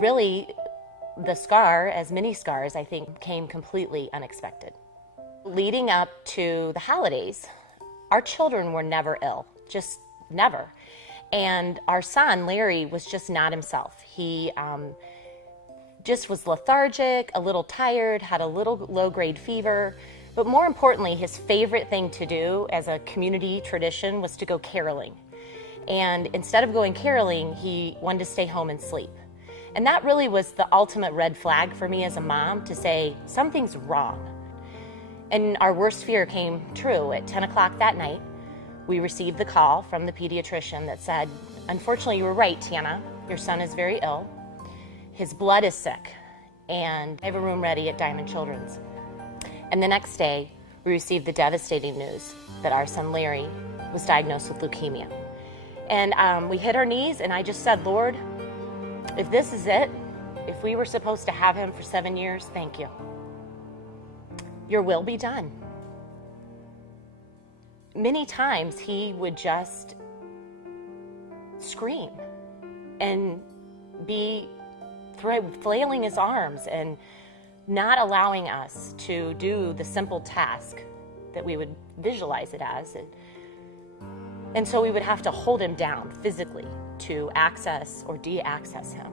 Really, the scar, as many scars, I think, came completely unexpected. Leading up to the holidays, our children were never ill, just never. And our son, Larry, was just not himself. He just was lethargic, a little tired, had a little low-grade fever. But more importantly, his favorite thing to do as a community tradition was to go caroling. And instead of going caroling, he wanted to stay home and sleep. And that really was the ultimate red flag for me as a mom, to say, something's wrong. And our worst fear came true. At 10 o'clock that night, we received the call from the pediatrician that said, unfortunately, you were right, Tiana. Your son is very ill. His blood is sick, and I have a room ready at Diamond Children's. And the next day, we received the devastating news that our son Larry was diagnosed with leukemia. And we hit our knees, and I just said, Lord, if this is it, if we were supposed to have him for 7 years, thank you. Your will be done. Many times he would just scream and be flailing his arms and not allowing us to do the simple task that we would visualize it as. And so we would have to hold him down physically to access or de-access him.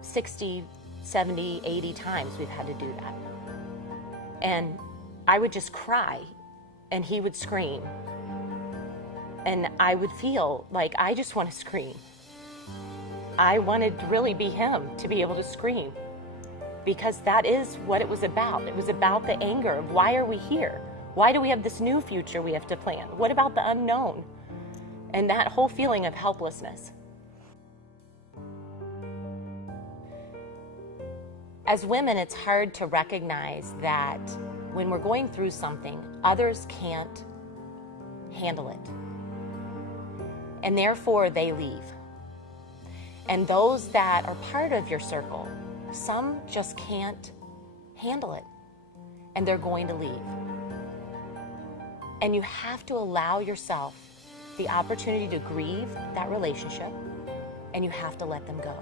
60, 70, 80 times we've had to do that. And I would just cry, and he would scream. And I would feel like I just want to scream. I wanted to really be him, to be able to scream, because that is what it was about. It was about the anger of, why are we here? Why do we have this new future we have to plan? What about the unknown? And that whole feeling of helplessness. As women, it's hard to recognize that when we're going through something, others can't handle it. And therefore, they leave. And those that are part of your circle, some just can't handle it, and they're going to leave. And you have to allow yourself the opportunity to grieve that relationship, and you have to let them go.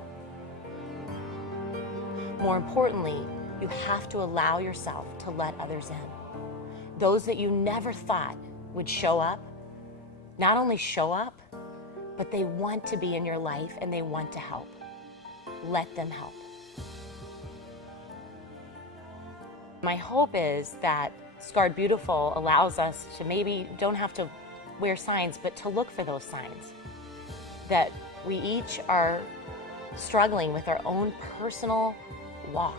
More importantly, you have to allow yourself to let others in. Those that you never thought would show up, not only show up, but they want to be in your life and they want to help. Let them help. My hope is that Scarred Beautiful allows us to maybe don't have to wear signs, but to look for those signs. That we each are struggling with our own personal walk.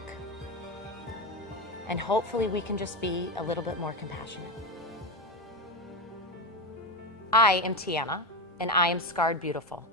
And hopefully we can just be a little bit more compassionate. I am Tiana, and I am Scarred Beautiful.